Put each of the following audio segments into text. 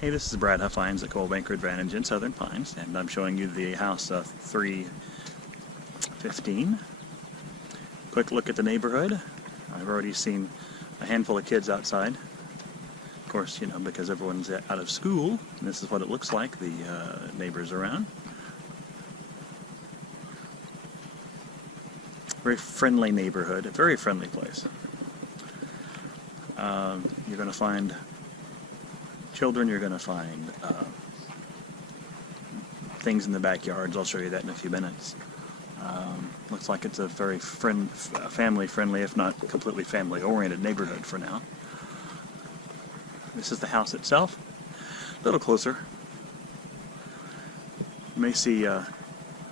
Hey, this is Brad Huffines at Coal Banker Advantage in Southern Pines, and I'm showing you the house 315. Quick look at the neighborhood. I've already seen a handful of kids outside. Of course, you know, because everyone's out of school, and this is what it looks like, the neighbors around. Very friendly neighborhood, a very friendly place. You're going to find children, you're going to find things in the backyards. I'll show you that in a few minutes. Looks like it's a very family-friendly, if not completely family-oriented neighborhood for now. This is the house itself. A little closer. You may see I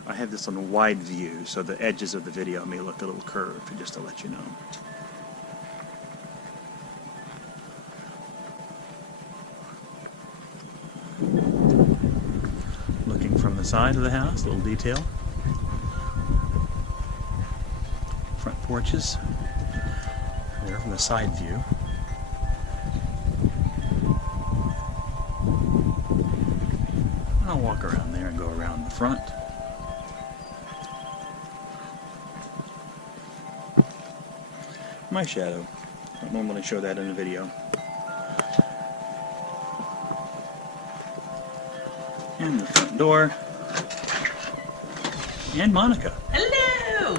have this on a wide view, so the edges of the video may look a little curved, just to let you know. Looking from the side of the house, a little detail. Front porches. There from the side view. I'll walk around there and go around the front. My shadow. I don't normally show that in a video. And the front door. And Monica. Hello!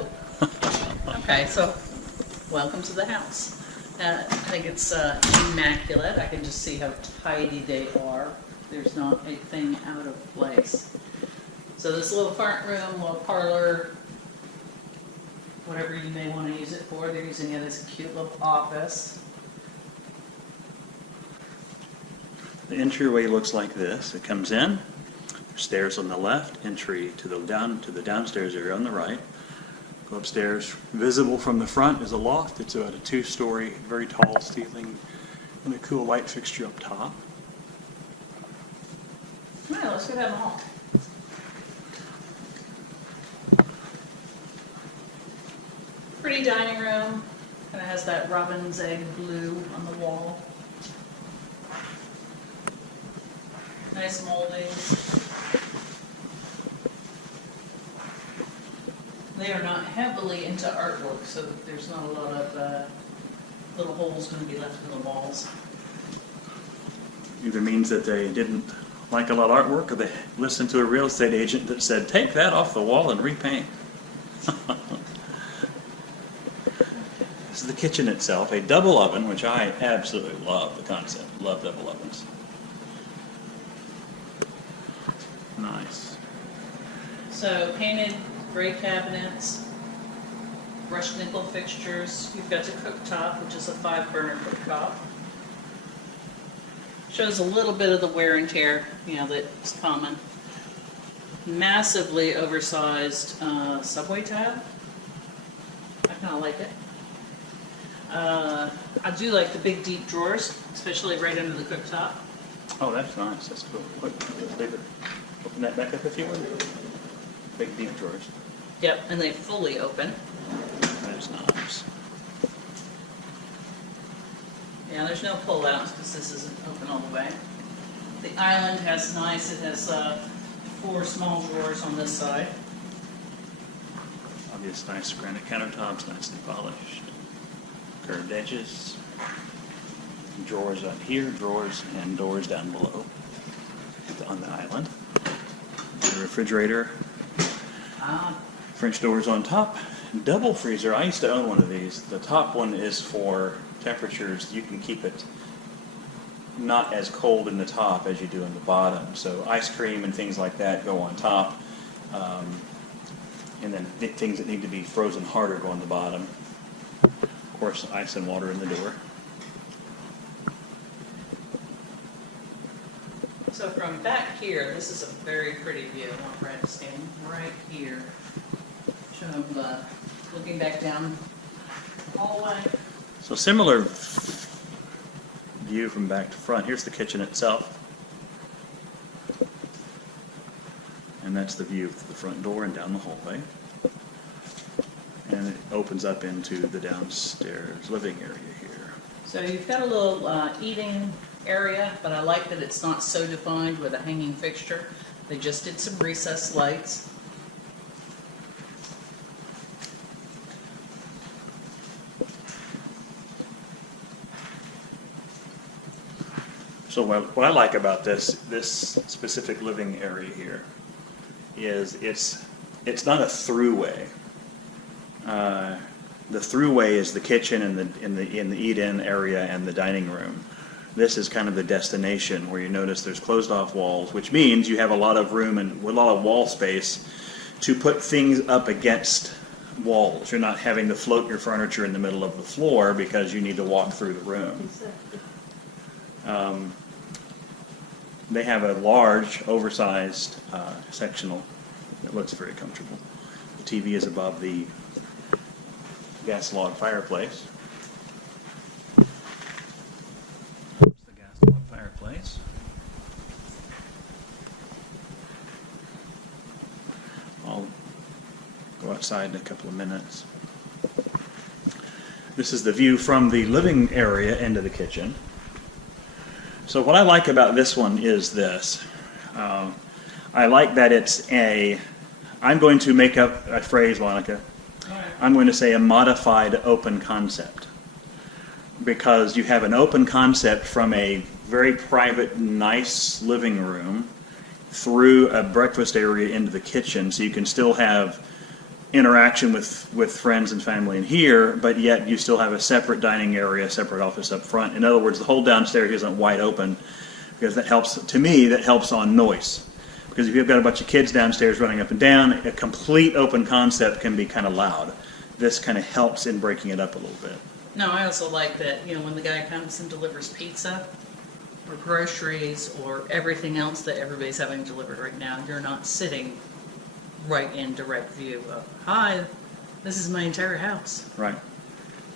Okay, so welcome to the house. I think it's immaculate. I can just see how tidy they are. There's not a thing out of place. So this little front room, little parlor, whatever you may want to use it for, they're using it as a cute little office. The entryway looks like this. It comes in. Stairs on the left, entry to the downstairs area on the right. Go upstairs. Visible from the front is a loft. It's about a 2-story, very tall ceiling, and a cool light fixture up top. All right, let's go down the hall. Pretty dining room. Kind of has that robin's egg blue on the wall. Nice moldings. They are not heavily into artwork, so there's not a lot of little holes going to be left in the walls. Either means that they didn't like a lot of artwork, or they listened to a real estate agent that said, take that off the wall and repaint. This is the kitchen itself, a double oven, which I absolutely love the concept. Love double ovens. Nice. So painted gray cabinets, brushed nickel fixtures. You've got the cooktop, which is a 5-burner cooktop. Shows a little bit of the wear and tear, you know, that's common. Massively oversized subway tab. I kind of like it. I do like the big deep drawers, especially right under the cooktop. Oh, that's nice. That's cool. Look, leave it. Open that back up if you want. Big deep drawers. Yep, and they fully open. That's nice. Yeah, there's no pull-outs because this isn't open all the way. The island has nice, it has 4 small drawers on this side. Obvious nice granite countertops, nicely polished. Curved edges. Drawers up here, drawers and doors down below on the island. The refrigerator. French doors on top. Double freezer. I used to own one of these. The top one is for temperatures. You can keep it not as cold in the top as you do in the bottom. So ice cream and things like that go on top. And then things that need to be frozen harder go on the bottom. Of course, ice and water in the door. So from back here, this is a very pretty view. I want Brad to stand right here. Show him looking back down the hallway. So similar view from back to front. Here's the kitchen itself. And that's the view of the front door and down the hallway. And it opens up into the downstairs living area here. So you've got a little eating area, but I like that it's not so defined with a hanging fixture. They just did some recessed lights. So what I like about this specific living area here is it's not a throughway. The throughway is the kitchen and in the eat-in area and the dining room. This is kind of the destination where you notice there's closed off walls, which means you have a lot of room and a lot of wall space to put things up against walls. You're not having to float your furniture in the middle of the floor because you need to walk through the room. They have a large, oversized sectional that looks very comfortable. The TV is above the gas log fireplace. There's the gas log fireplace. I'll go outside in a couple of minutes. This is the view from the living area into the kitchen. So what I like about this one is this. I like that it's I'm going to make up a phrase, Monica. I'm going to say a modified open concept. Because you have an open concept from a very private, nice living room through a breakfast area into the kitchen, so you can still have interaction with friends and family in here, but yet you still have a separate dining area, separate office up front. In other words, the whole downstairs isn't wide open, because that helps, to me, that helps on noise. Because if you've got a bunch of kids downstairs running up and down, a complete open concept can be kind of loud. This kind of helps in breaking it up a little bit. No, I also like that, when the guy comes and delivers pizza or groceries or everything else that everybody's having delivered right now, you're not sitting right in direct view of, hi, this is my entire house. Right.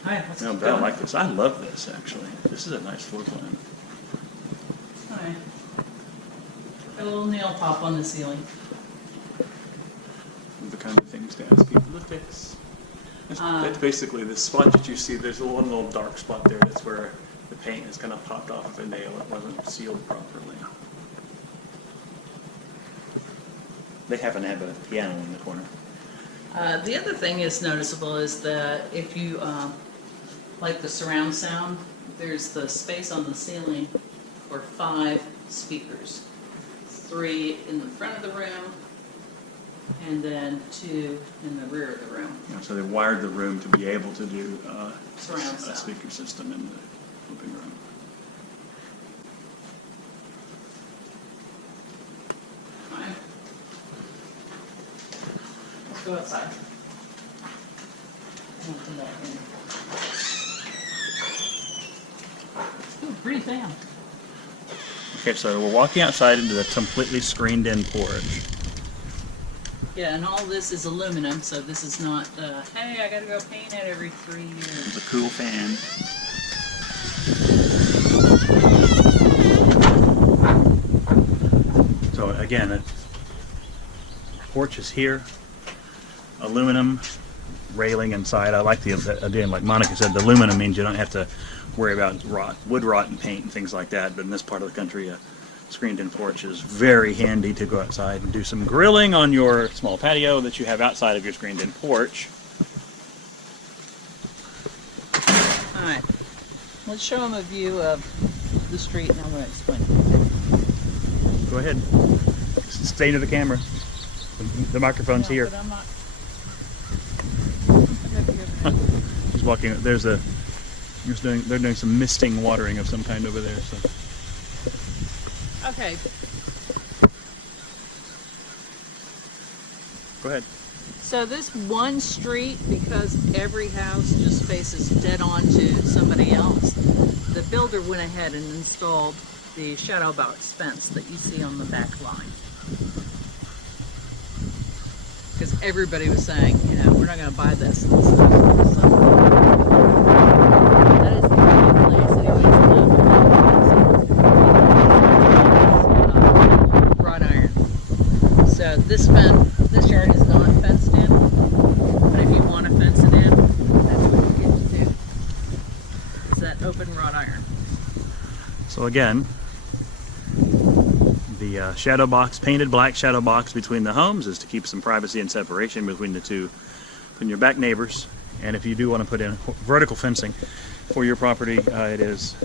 Hi, let's No, keep but I going. like this. I love this, actually. This is a nice floor plan. Hi. Got a little nail pop on the ceiling. The kind of things to ask people to fix. That's basically the spot that you see. There's a one little dark spot there. That's where the paint has kind of popped off of a nail. It wasn't sealed properly. They happen to have a piano in the corner. The other thing is noticeable is that if you like the surround sound, there's the space on the ceiling for 5 speakers. 3 in the front of the room, and then 2 in the rear of the room. Yeah, so they wired the room to be able to do Surround a sound. speaker system in the living room. Fine. Let's go outside. I'll come back in. Ooh, pretty fan. Okay, so we're walking outside into the completely screened-in porch. Yeah, and all this is aluminum, so this is not, hey, I gotta go paint it every 3 years. It's a cool fan. So again, the porch is here. Aluminum railing inside. I like again, like Monica said, the aluminum means you don't have to worry about wood rot and paint and things like that. But in this part of the country, a screened-in porch is very handy to go outside and do some grilling on your small patio that you have outside of your screened-in porch. All right, let's show them a view of the street, and I'm going to explain. Go ahead. Stay to the camera. The microphone's here. But I'm not. He's walking. They're doing some misting watering of some kind over there. So. Okay. Go ahead. So this one street, because every house just faces dead on to somebody else, the builder went ahead and installed the shadow box fence that you see on the back line. Because everybody was saying, we're not going to buy this. That is the only place anybody's allowed wrought iron. So this yard is not fenced in, but if you want to fence it in, that's what you get to do. Is that open wrought iron. So So again, the shadow box, painted black shadow box between the homes is to keep some privacy and separation between the two, between your back neighbors. And if you do want to put in vertical fencing for your property, it is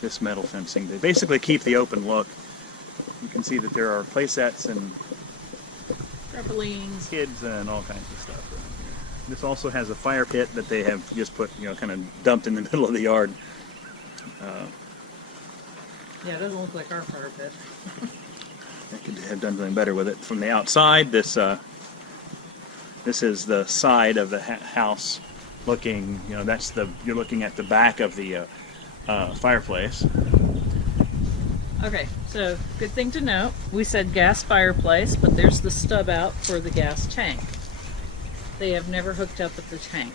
this metal fencing. They basically keep the open look. You can see that there are play sets and trampolines, kids and all kinds of stuff around here. This also has a fire pit that they have just put, kind of dumped in the middle of the yard. Yeah, it doesn't look like our fire pit. I could have done something better with it. From the outside, this is the side of the house, looking. You're looking at the back of the fireplace. Okay, so good thing to note. We said gas fireplace, but there's the stub out for the gas tank. They have never hooked up with the tank.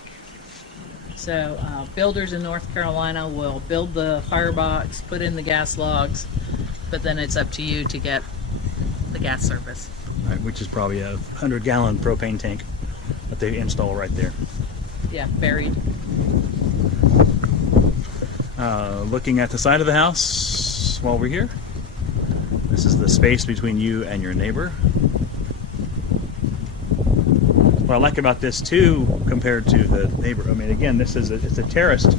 So builders in North Carolina will build the firebox, put in the gas logs, but then it's up to you to get the gas service. Right, which is probably a 100-gallon propane tank that they install right there. Yeah, buried. Looking at the side of the house while we're here, this is the space between you and your neighbor. What I like about this too, compared to the neighbor, I mean, again, it's a terraced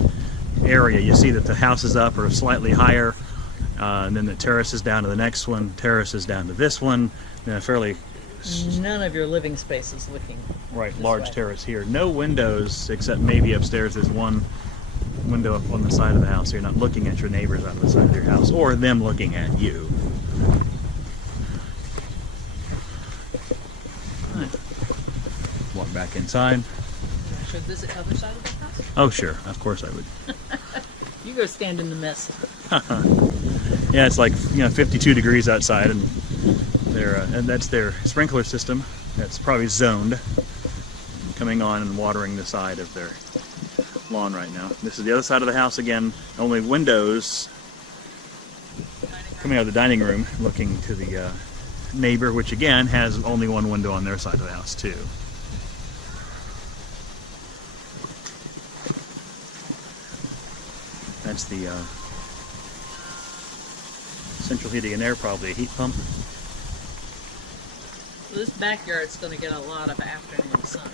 area. You see that the house is up or slightly higher, and then the terrace is down to the next one, terrace is down to this one, then a fairly none of your living space is looking large way. terrace here. No windows except maybe upstairs. There's one window up on the side of the house, so you're not looking at your neighbors out of the side of your house or them looking at you. Walk back inside. Should visit other side of the house? Oh sure, of course I would. You go stand in the mist. Yeah, it's like 52 degrees outside, and and that's their sprinkler system. That's probably zoned, coming on and watering the side of their lawn right now. This is the other side of the house again. Only windows coming out of the dining room, looking to the neighbor, which again has only one window on their side of the house too. That's the central heating and air, probably a heat pump. This backyard's going to get a lot of afternoon sun.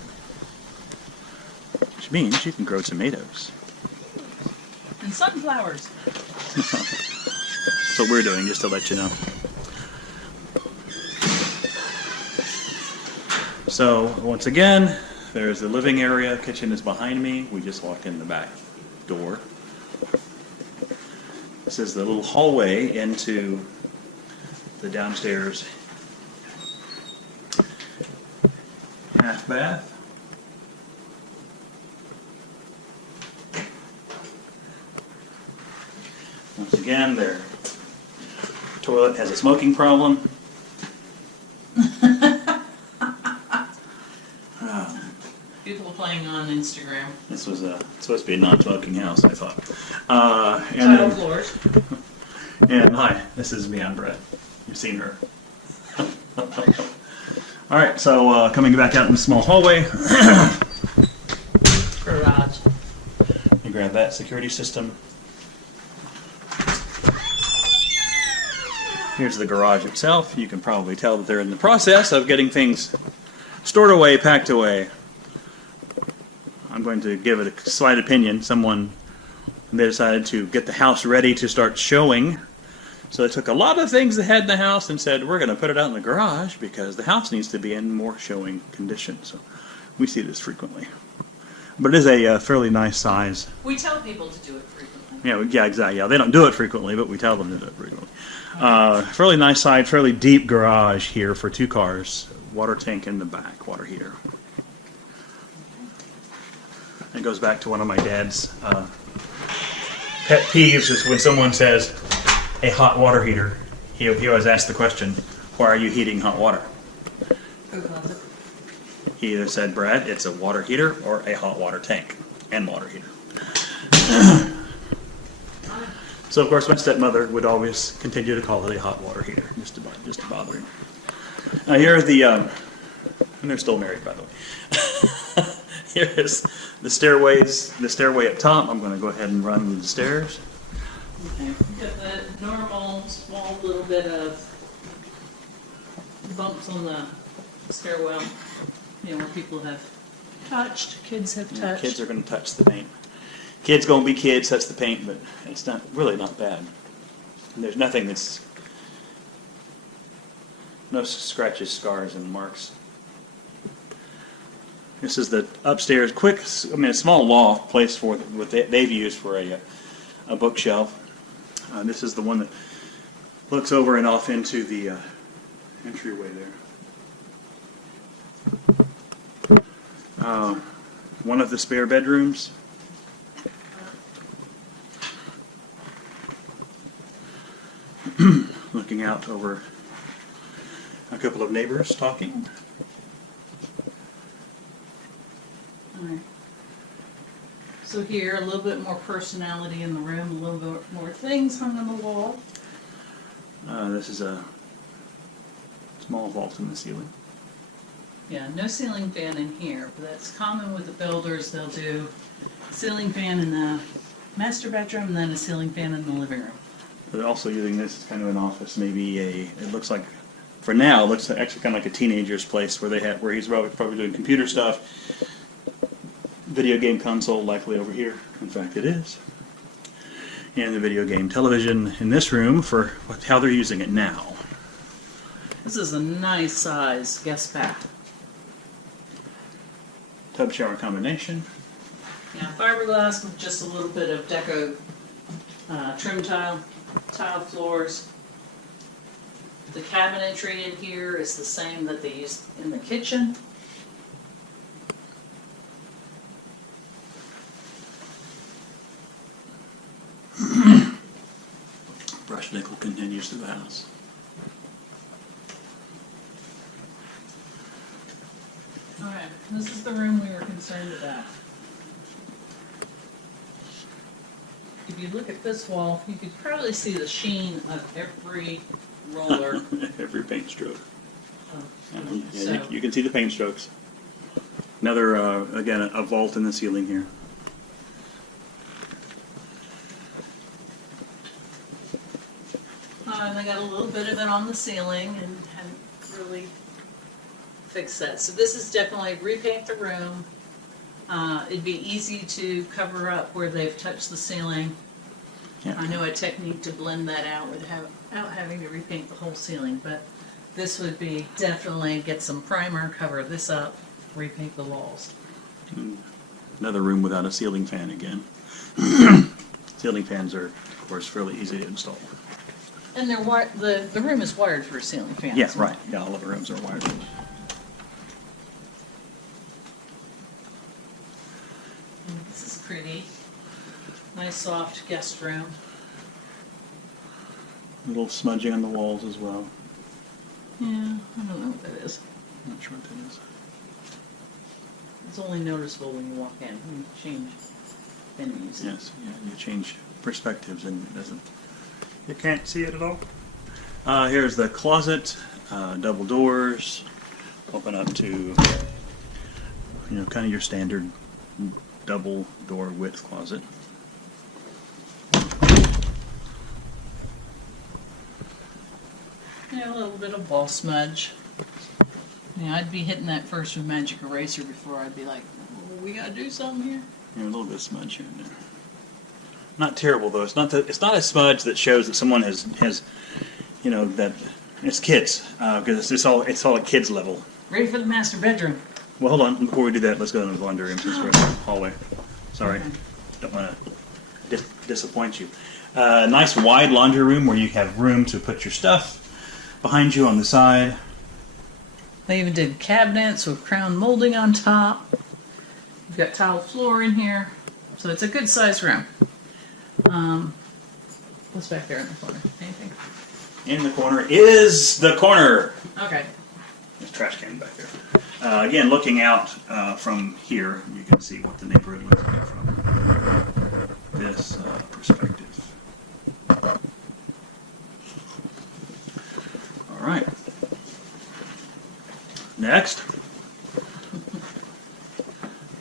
Which means you can grow tomatoes. And sunflowers. That's what we're doing, just to let you know. So, once again, there's the living area. Kitchen is behind me. We just walked in the back door. This is the little hallway into the downstairs half bath. Once again, their toilet has a smoking problem. People playing on Instagram. This was supposed to be a non-smoking house, I thought. Tile floors. And hi, this is Beyond Brett. You've seen her. All right, so coming back out in the small hallway. Garage. You grab that security system. Here's the garage itself. You can probably tell that they're in the process of getting things stored away, packed away. I'm going to give it a slight opinion. They decided to get the house ready to start showing. So they took a lot of things they had in the house and said, we're going to put it out in the garage because the house needs to be in more showing condition. So we see this frequently. But it is a fairly nice size. We tell people to do it frequently. Yeah, exactly. Yeah, they don't do it frequently, but we tell them to do it frequently. Fairly nice size, fairly deep garage here for 2 cars. Water tank in the back, water heater. It goes back to one of my dad's pet peeves is when someone says a hot water heater. He always asks the question, why are you heating hot water? Who calls it? He either said, Brad, it's a water heater or a hot water tank and water heater. So of course my stepmother would always continue to call it a hot water heater, just to bother him. Here are the, and they're still married, by the way. Here is the stairway up top. I'm going to go ahead and run the stairs. Okay, we've got the normal, small little bit of bumps on the stairwell, where people have touched, kids have touched. Kids are going to touch the paint. Kids going to be kids, touch the paint, but it's not really not bad. And there's nothing that's no scratches, scars, and marks. This is the upstairs a small loft place for what they've used for a bookshelf. This is the one that looks over and off into the entryway there. One of the spare bedrooms. Looking out over a couple of neighbors talking. Alright. So here, a little bit more personality in the room, a little bit more things hung on the wall. This is a small vault in the ceiling. Yeah, no ceiling fan in here, but that's common with the builders. They'll do ceiling fan in the master bedroom and then a ceiling fan in the living room. They're also using this as kind of an office, maybe it looks like, for now, it looks actually kind of like a teenager's place where he's probably doing computer stuff. Video game console likely over here. In fact, it is. And the video game television in this room for how they're using it now. This is a nice size guest bath. Tub shower combination. Yeah, fiberglass with just a little bit of deco trim tile floors. The cabinetry in here is the same that they used in the kitchen. Brush nickel continues through the house. Alright, this is the room we were concerned about. If you look at this wall, you could probably see the sheen of every roller. Every paint stroke. So, You can see the paint strokes. Another, again, a vault in the ceiling here. and they got a little bit of it on the ceiling and hadn't really fixed that. So this is definitely repaint the room. It'd be easy to cover up where they've touched the ceiling. Yeah. I know a technique to blend that out without having to repaint the whole ceiling, but this would be definitely get some primer, cover this up, repaint the walls. Another room without a ceiling fan again. Ceiling fans are, of course, fairly easy to install. And they're the room is wired for ceiling fans. Yeah, right. Yeah, all of the rooms are wired. This is pretty. Nice soft guest room. A little smudging on the walls as well. Yeah, I don't know what that is. Not sure what that is. It's only noticeable when you walk in, when you change venues. Yes, yeah, you change perspectives and it doesn't. You can't see it at all. Here's the closet, double doors, open up to, kind of your standard double door width closet. Yeah, a little bit of ball smudge. Yeah, I'd be hitting that first with magic eraser before I'd be like, oh, we gotta do something here. Yeah, a little bit of smudge here and there. Not terrible though. It's not a smudge that shows that someone has that it's kids because it's all at kids level. Ready for the master bedroom. Well, hold on. Before we do that, let's go into the laundry room since we're in the hallway. Sorry, Okay. Don't want to disappoint you. Nice wide laundry room where you have room to put your stuff behind you on the side. They even did cabinets with crown molding on top. You've got tile floor in here, so it's a good sized room. What's back there in the corner? Anything? In the corner is the corner. Okay. There's a trash can back there. Again, looking out from here, you can see what the neighborhood looks like from this perspective. All right. Next.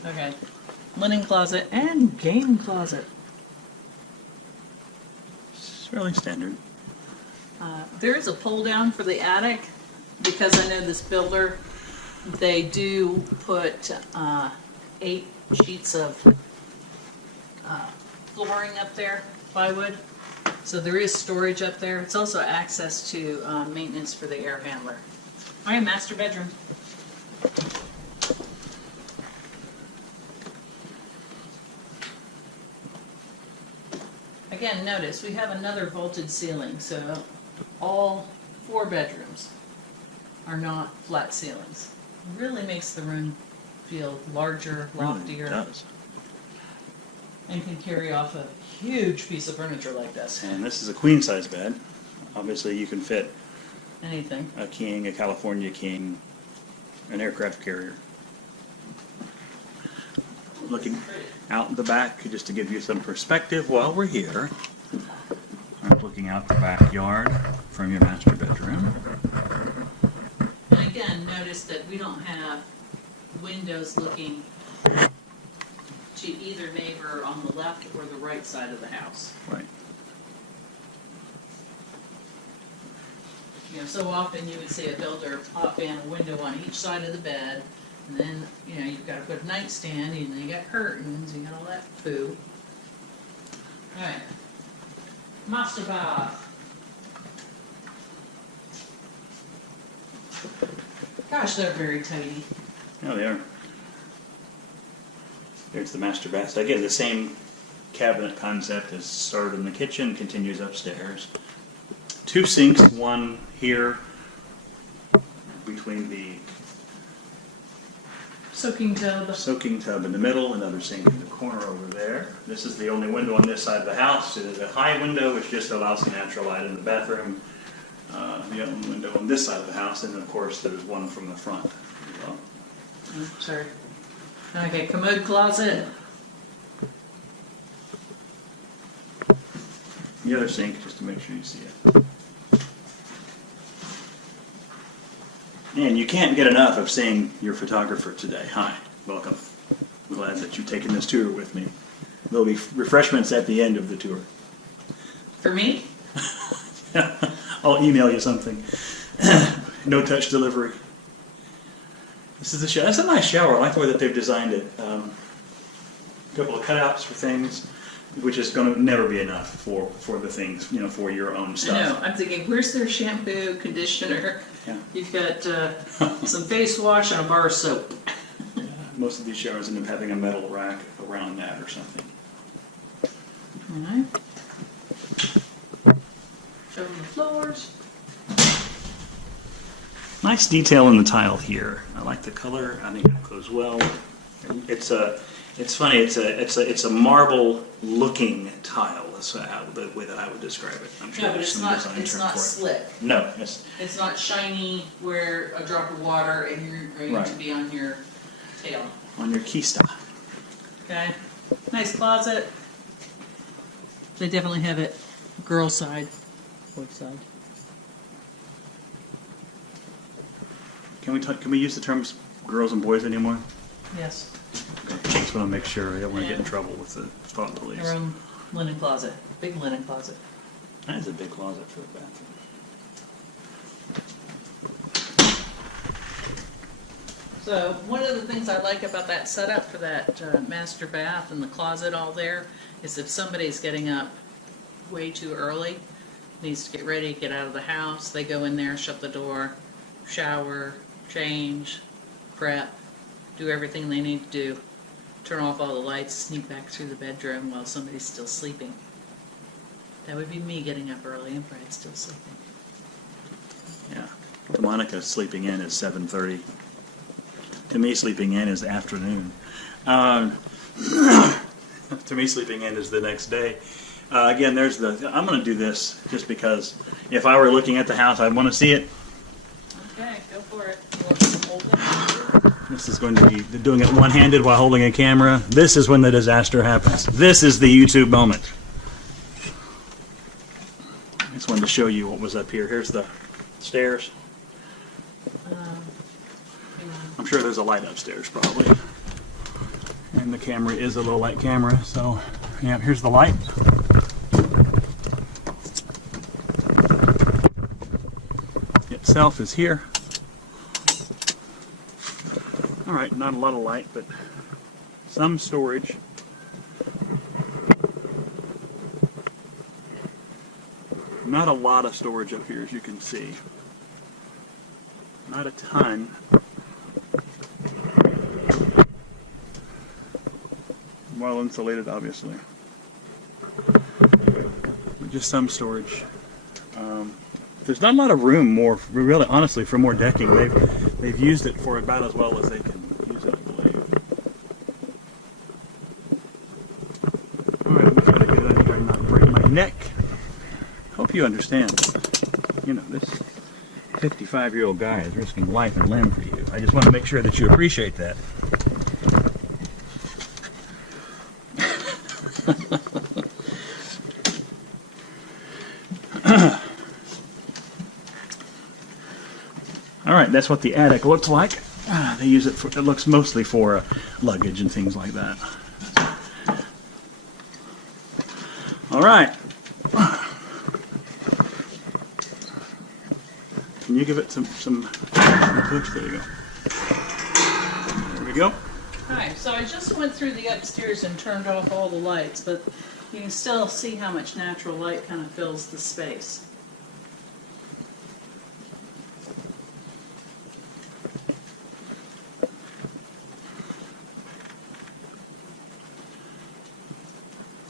Okay. Linen closet and game closet. fairly standard. There is a pull down for the attic because I know this builder, they do put 8 sheets of flooring up there, plywood. So there is storage up there. It's also access to maintenance for the air handler. All right, master bedroom. Again, notice we have another vaulted ceiling, so all 4 bedrooms are not flat ceilings. Really makes the room feel larger, loftier, Really does. and can carry off a huge piece of furniture like this. And this is a queen size bed. Obviously you can fit Anything. a king, a California king, an aircraft carrier. Looking out the back, just to give you some perspective while we're here. I'm looking out the backyard from your master bedroom. And again, notice that we don't have windows looking to either neighbor on the left or the right side of the house. Right. You know, so often you would see a builder pop in a window on each side of the bed, and then, you know, you've got to put a nightstand, and then you got curtains, you got all that foo. Alright. Master bath. Gosh, they're very tidy. Yeah, they are. There's the master bath. Again, the same cabinet concept as started in the kitchen, continues upstairs. 2 sinks, one here between the Soaking tub. soaking tub in the middle, another sink in the corner over there. This is the only window on this side of the house. It is a high window, which just allows the natural light in the bathroom. The only window on this side of the house, and of course there's one from the front as well. Oh, sorry. Okay, commode closet. The other sink, just to make sure you see it. And you can't get enough of seeing your photographer today. Hi, welcome. I'm glad that you've taken this tour with me. There'll be refreshments at the end of the tour. For me? I'll email you something. No touch delivery. This is the shower. That's a nice shower. I like the way that they've designed it. A couple of cutouts for things, which is going to never be enough for the things, you know, for your own I stuff. know. I'm thinking, where's their shampoo, conditioner? Yeah. You've got some face wash and a bar of soap. Yeah, most of these showers end up having a metal rack around that or something. Alright. Show them the floors. Nice detail in the tile here. I like the color. I think it goes well. It's funny. It's a marble looking tile. That's the way that I would describe it. I'm sure No, but there's it's some not, design it's term not for it. slick. No, it's It's not shiny where a drop of water and you're going Right. to be on your tail. on your keister. Okay. Nice closet. They definitely have it girl side, boy side. Can we use the terms girls and boys anymore? Yes. Okay. Just want to make sure I don't want to get in trouble with the thought police. Their own linen closet. Big linen closet. That is a big closet for the bathroom. So one of the things I like about that setup for that master bath and the closet all there is if somebody's getting up way too early, needs to get ready, get out of the house, they go in there, shut the door, shower, change, prep, do everything they need to do, turn off all the lights, sneak back through the bedroom while somebody's still sleeping. That would be me getting up early and Brad's still sleeping. Yeah. To Monica, sleeping in is 7:30. To me, sleeping in is afternoon. To me, sleeping in is the next day. Again, there's I'm going to do this just because if I were looking at the house, I'd want to see it. Okay, go for it. You want me to hold it? This is going to be doing it one-handed while holding a camera. This is when the disaster happens. This is the YouTube moment. I just wanted to show you what was up here. Here's the stairs. Hang on. I'm sure there's a light upstairs probably. And the camera is a low light camera, so yeah, here's the light. itself is here. All right, not a lot of light, but some storage. Not a lot of storage up here, as you can see. Not a ton. Well insulated, obviously. But just some storage. There's not a lot of room, really, honestly, for more decking. They've used it for about as well as they can use it, I believe. All right, I'm trying to get it out here and not break my neck. Hope you understand. You know, this 55-year-old guy is risking life and limb for you. I just want to make sure that you appreciate that. All right, that's what the attic looks like. They use it for, it looks mostly for luggage and things like that. All right. Can you give it some push? There you go. There we go. Hi, so I just went through the upstairs and turned off all the lights, but you can still see how much natural light kind of fills the space.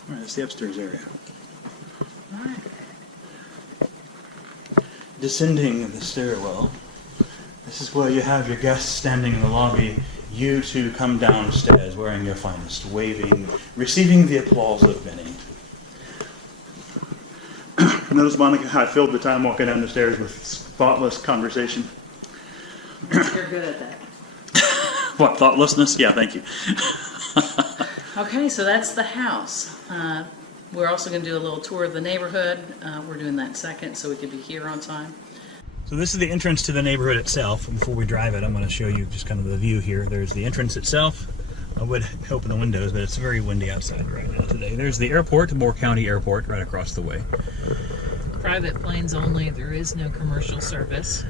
All right, that's the upstairs area. All right. Descending the stairwell, this is where you have your guests standing in the lobby. You two come downstairs wearing your finest, waving, receiving the applause of many. Notice, Monica, how I filled the time walking down the stairs with thoughtless conversation. You're good at that. What, thoughtlessness? Yeah, thank you. Okay, so that's the house. We're also going to do a little tour of the neighborhood. We're doing that second so we can be here on time. So this is the entrance to the neighborhood itself. And before we drive it, I'm going to show you just kind of the view here. There's the entrance itself. I would open the windows, but it's very windy outside right now today. There's the airport, Moore County Airport, right across the way. Private planes only. There is no commercial service.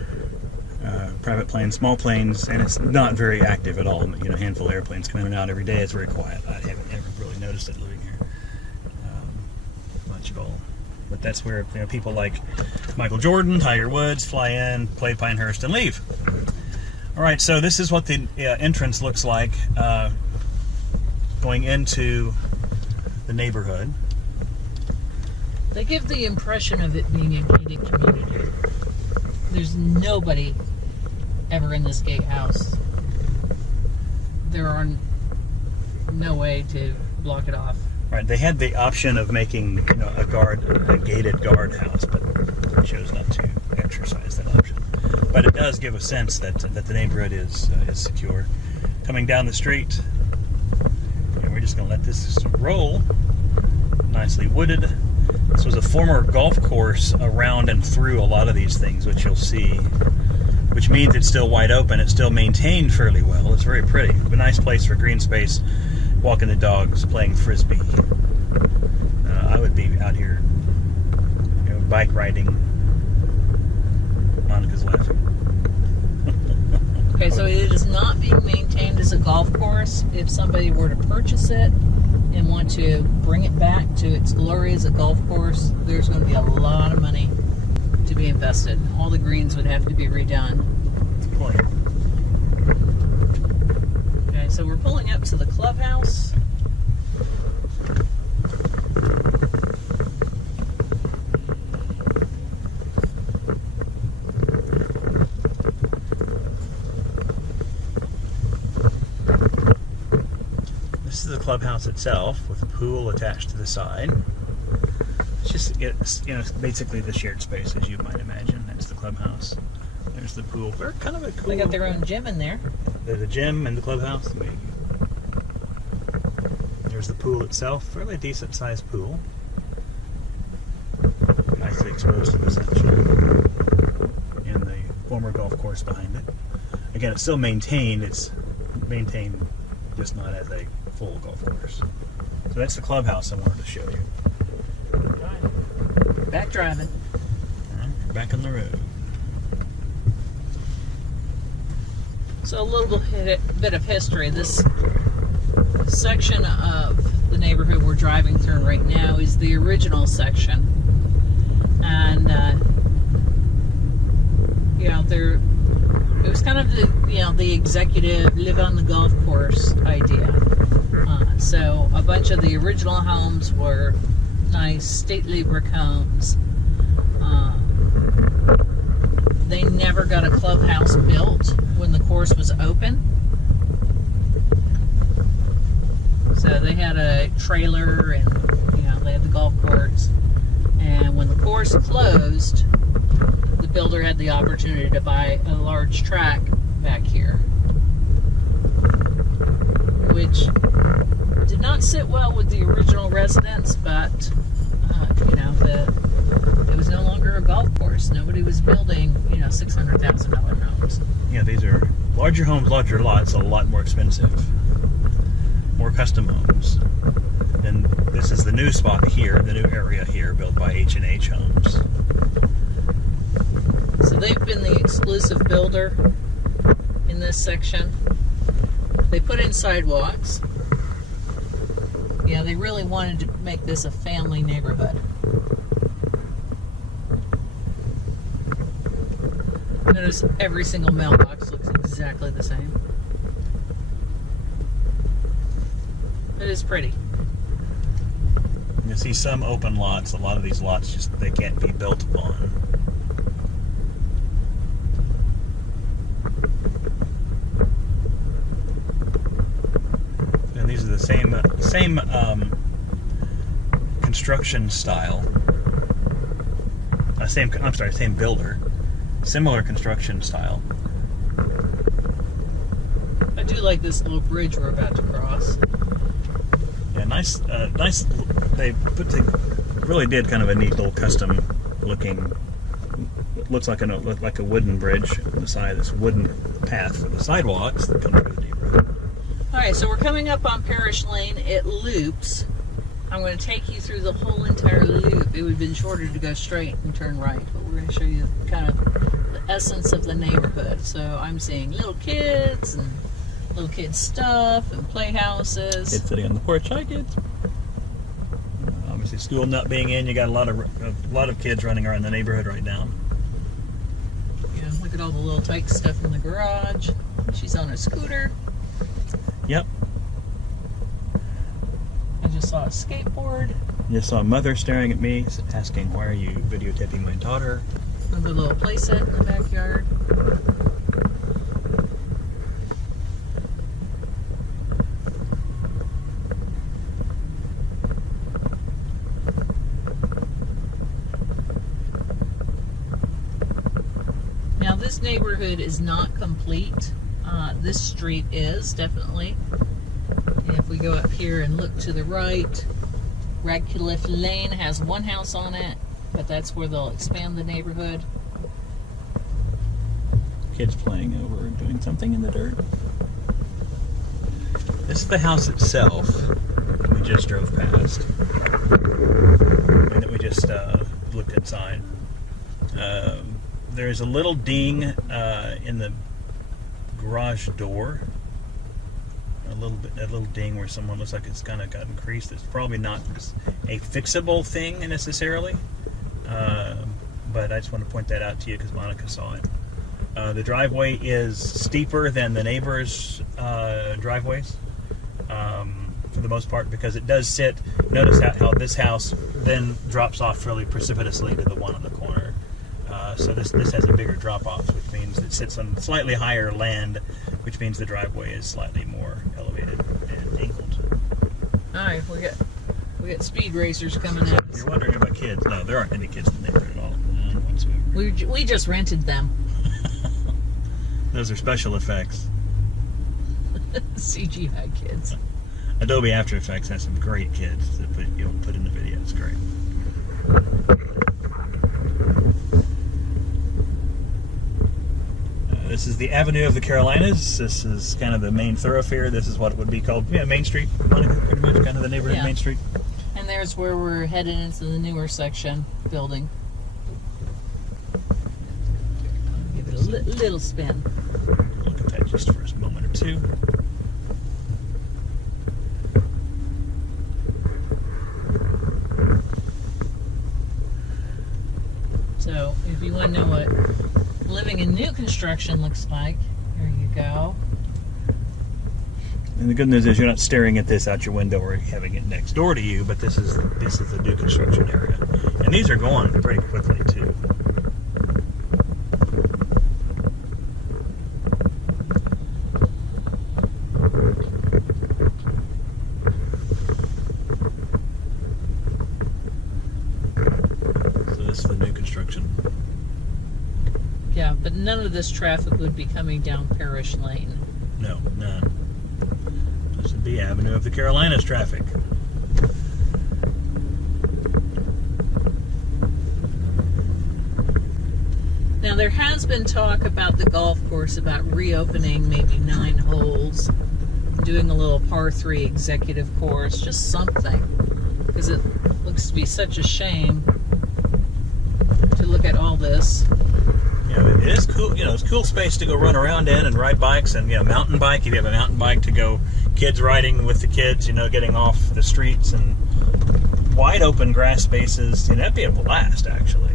Private planes, small planes, and it's not very active at all. You know, a handful of airplanes come in and out every day. It's very quiet. I haven't ever really noticed it living here. Much at all. But that's where, you know, people like Michael Jordan, Tiger Woods fly in, play Pinehurst, and leave. All right, so this is what the entrance looks like going into the neighborhood. They give the impression of it being a gated community. There's nobody ever in this gatehouse. There are no way to block it off. Right, they had the option of making, you know, a gated guardhouse, but they chose not to exercise that option. But it does give a sense that the neighborhood is secure. Coming down the street, and we're just going to let this roll. Nicely wooded. This was a former golf course around and through a lot of these things, which you'll see, which means it's still wide open. It's still maintained fairly well. It's very pretty. A nice place for green space, walking the dogs, playing frisbee. I would be out here, you know, bike riding. Monica's laughing. Okay, so it is not being maintained as a golf course. If somebody were to purchase it and want to bring it back to its glory as a golf course, there's going to be a lot of money to be invested. All the greens would have to be redone. Okay, so we're pulling up to the clubhouse. This is the clubhouse itself with a pool attached to the side. It's you know, basically the shared space, as you might imagine. That's the clubhouse. There's the pool. They're kind of a cool. They got their own gym in there. There's a gym in the clubhouse. There's the pool itself. Fairly decent sized pool. Nicely exposed to the sunshine. And the former golf course behind it. Again, it's still maintained. It's maintained just not as a full golf course. So that's the clubhouse I wanted to show you. Back driving. Back on the road. So a little bit of history. This section of the neighborhood we're driving through right now is the original section. And, you know, it was kind of the executive live on the golf course idea. So a bunch of the original homes were nice, stately brick homes. They never got a clubhouse built when the course was open. So they had a trailer and, they had the golf course. And when the course closed, the builder had the opportunity to buy a large tract back here, which did not sit well with the original residents, but it was no longer a golf course. Nobody was building, $600,000 homes. Yeah, these are larger homes, larger lots, a lot more expensive, more custom homes. And this is the new spot here, the new area here, built by H&H Homes. So they've been the exclusive builder in this section. They put in sidewalks. Yeah, they really wanted to make this a family neighborhood. Notice every single mailbox looks exactly the same. It is pretty. You see some open lots. A lot of these lots they can't be built upon. And these are the same construction style. Same builder. Similar construction style. I do like this little bridge we're about to cross. Yeah, nice. They really did kind of a neat little custom looking. Looks like a wooden bridge on the side. This wooden path for the sidewalks that come through the neighborhood. All right, so we're coming up on Parrish Ln. It loops. I'm going to take you through the whole entire loop. It would have been shorter to go straight and turn right, but we're going to show you kind of the essence of the neighborhood. So I'm seeing little kids and little kids stuff and playhouses. Kids sitting on the porch. Hi, kids. Obviously, school not being in, you got a lot of kids running around the neighborhood right now. Yeah, look at all the little tyke stuff in the garage. She's on a scooter. Yep. I just saw a skateboard. Just saw a mother staring at me, asking, "Why are you videotaping my daughter?" Another little playset in the backyard. Now this neighborhood is not complete. This street is, definitely. And if we go up here and look to the right, Radcliffe Lane has one house on it, but that's where they'll expand the neighborhood. Kids playing over and doing something in the dirt. This is the house itself that we just drove past. And that we just looked inside. There's a little ding in the garage door. A little ding where someone looks like it's kind of gotten creased. It's probably not a fixable thing necessarily, but I just want to point that out to you because Monica saw it. The driveway is steeper than the neighbors' driveways for the most part because it does sit. Notice how this house then drops off fairly precipitously to the one on the corner. So this has a bigger drop-off, which means it sits on slightly higher land, which means the driveway is slightly more elevated and angled. All right, we got speed racers coming at us. You're wondering about kids? No, there aren't any kids in the neighborhood at all. None whatsoever. We just rented them. Those are special effects. CGI kids. Adobe After Effects has some great kids that you'll put in the video. It's great. This is the Avenue of the Carolinas. This is kind of the main thoroughfare. This is what it would be called, Main Street. Pretty much kind of the neighborhood, Main Street. And there's where we're headed into the newer section building. Give it a little spin. Look at that just for a moment or two. So if you want to know what living in new construction looks like, here you go. And the good news is you're not staring at this out your window or having it next door to you, but this is the new construction area. And these are going pretty quickly too. So this is the new construction. Yeah, but none of this traffic would be coming down Parrish Lane. No, none. This would be Avenue of the Carolinas traffic. Now there has been talk about the golf course, about reopening maybe 9 holes, doing a little par 3 executive course, just something, because it looks to be such a shame to look at all this. Yeah, it is cool. You know, it's a cool space to go run around in and ride bikes, and mountain bike. If you have a mountain bike to go kids riding with the kids, getting off the streets and wide open grass spaces, that'd be a blast actually.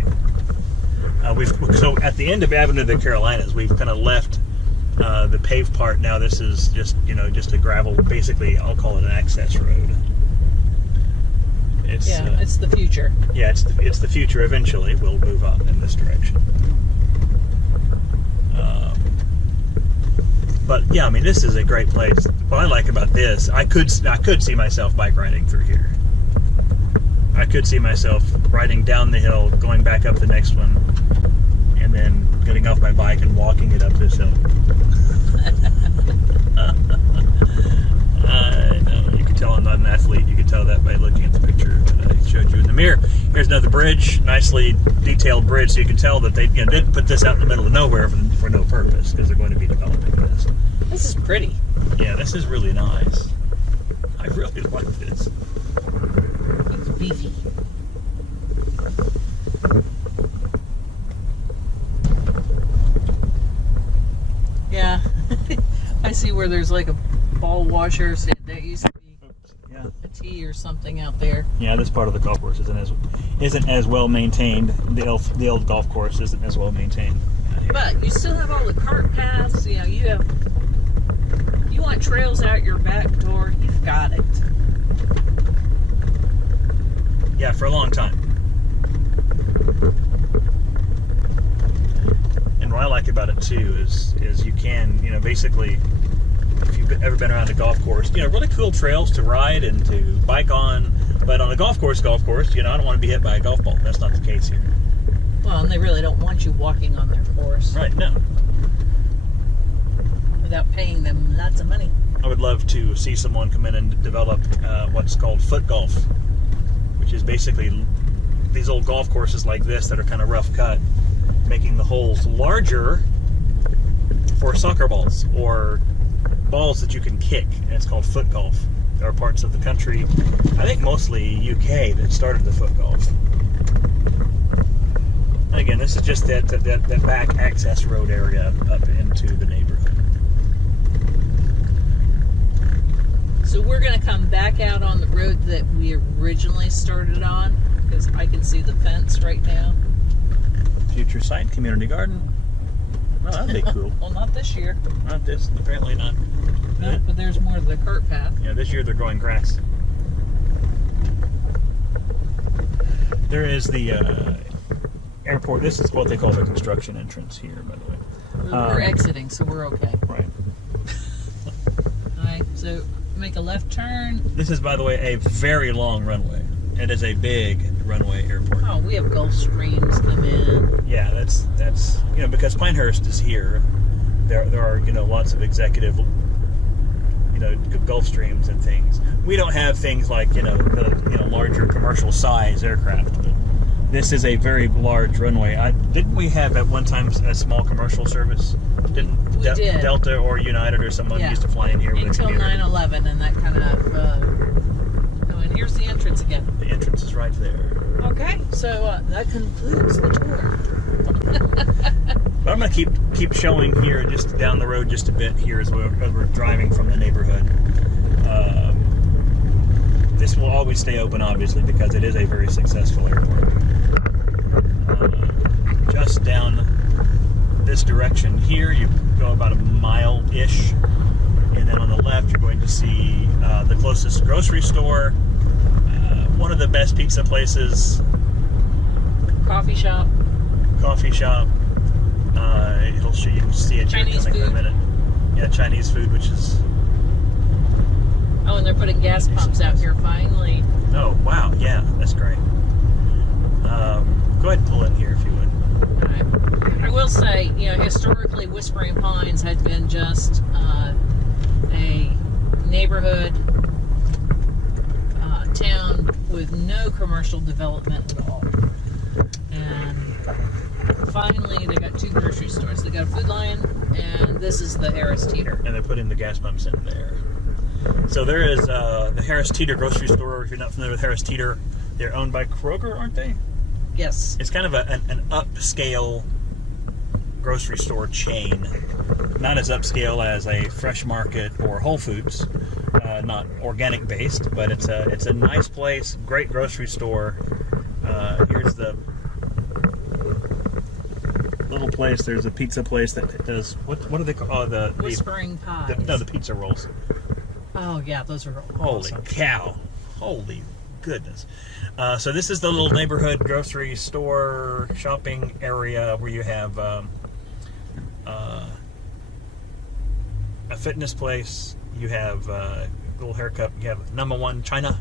So at the end of Avenue of the Carolinas, we've kind of left the paved part. Now this is just a gravel, basically I'll call it an access road. It's it's the future. Yeah, it's the future. Eventually we'll move up in this direction. But yeah, I mean, this is a great place. What I like about this, I could see myself bike riding through here. I could see myself riding down the hill, going back up the next one, and then getting off my bike and walking it up this hill. I know, you can tell I'm not an athlete. You can tell that by looking at the picture that I showed you in the mirror. Here's another bridge, nicely detailed bridge, so you can tell that they didn't put this out in the middle of nowhere for no purpose, because they're going to be developing this. This is pretty. Yeah, this is really nice. I really like this. It's beefy. Yeah, I see where there's like a ball washer. So that used to be a tee or something out there. Yeah, this part of the golf course isn't as well maintained. The old golf course isn't as well maintained. But you still have all the cart paths. You want trails out your back door, you've got it. Yeah, for a long time. And what I like about it too is you can, basically, if you've ever been around a golf course, really cool trails to ride and to bike on. But on a golf course, I don't want to be hit by a golf ball. That's not the case here. Well, and they really don't want you walking on their course. Right, no. Without paying them lots of money. I would love to see someone come in and develop what's called foot golf, which is basically these old golf courses like this that are kind of rough cut, making the holes larger for soccer balls or balls that you can kick, and it's called foot golf. There are parts of the country, I think mostly UK, that started the foot golf. And again, this is just that back access road area up into the neighborhood. So we're going to come back out on the road that we originally started on, because I can see the fence right now. Future site, community garden. Well, that'd be cool. Well, not this year. Not this, apparently not. No, but there's more of the cart path. Yeah, this year they're growing grass. There is the airport. This is what they call the construction entrance here, by the way. We're exiting, so we're okay. Right. Alright, so make a left turn. This is, by the way, a very long runway. It is a big runway airport. Oh, we have Gulf Streams come in. Yeah, that's because Pinehurst is here. There are lots of executive Gulf Streams and things. We don't have things like the larger commercial size aircraft. But this is a very large runway. Didn't we have at one time a small commercial service? Did. Delta or United or someone used to fly in here with until 9/11, and that kind of. And here's the entrance again. The entrance is right there. Okay, so that concludes the tour. But I'm going to keep showing here, just down the road just a bit here as we're driving from the neighborhood. This will always stay open, obviously, because it is a very successful airport. Just down this direction here, you go about a mile-ish, and then on the left you're going to see the closest grocery store, one of the best pizza places, Coffee shop. It'll show you can see it here Chinese coming in a food. minute. Yeah, Chinese food, which is... Oh, and they're putting gas pumps out here finally. Oh, wow, yeah, that's great. Go ahead and pull in here if you would. Right. I will say, historically, Whispering Pines had been just a neighborhood town with no commercial development at all. And finally, they got 2 grocery stores. They got a Food Lion, and this is the Harris Teeter. And they put in the gas pumps in there. So there is the Harris Teeter grocery store. If you're not familiar with Harris Teeter, they're owned by Kroger, aren't they? Yes. It's kind of an upscale grocery store chain. Not as upscale as a Fresh Market or Whole Foods. Not organic based, but it's a nice place, great grocery store. Here's the little place. There's a pizza place that does what do they call? Oh, the Whispering Pies. the pizza rolls. Oh, yeah, those are Holy awesome. cow! Holy goodness! So this is the little neighborhood grocery store shopping area where you have a fitness place. You have a little haircut. You have number one China.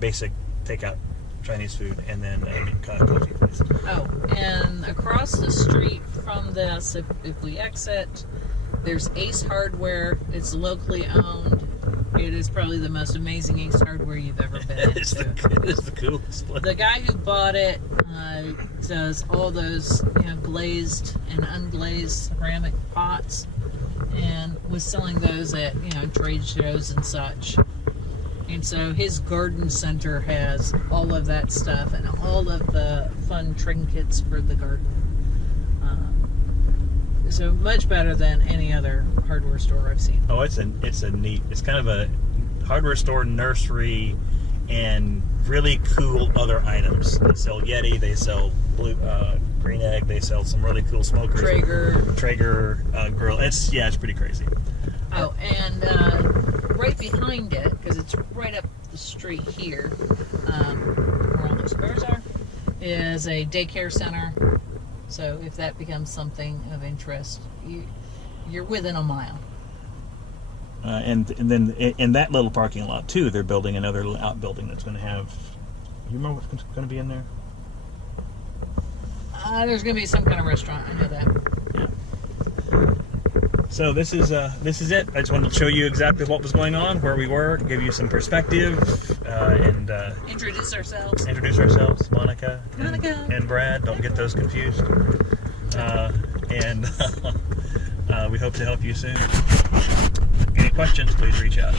Basic takeout Chinese food, and then coffee place. Oh, and across the street from this, if we exit, there's Ace Hardware. It's locally owned. It is probably the most amazing Ace Hardware you've ever been It is into. the coolest place. The guy who bought it does all those glazed and unglazed ceramic pots, and was selling those at trade shows and such. And so his garden center has all of that stuff and all of the fun trinkets for the garden. So much better than any other hardware store I've seen. Oh, it's kind of a hardware store, nursery, and really cool other items. They sell Yeti, they sell green egg, they sell some really cool smokers. Traeger grill. It's pretty crazy. Oh, and right behind it, because it's right up the street here, where all those cars are, is a daycare center. So if that becomes something of interest, you're within a mile. And then in that little parking lot too, they're building another outbuilding that's going to have. You remember what's going to be in there? There's going to be some kind of restaurant. I know that. Yeah. So this is it. I just wanted to show you exactly what was going on, where we were, to give you some perspective, and Introduce ourselves. Monica. And Brad. Don't get those confused. And we hope to help you soon. Any questions, please reach out.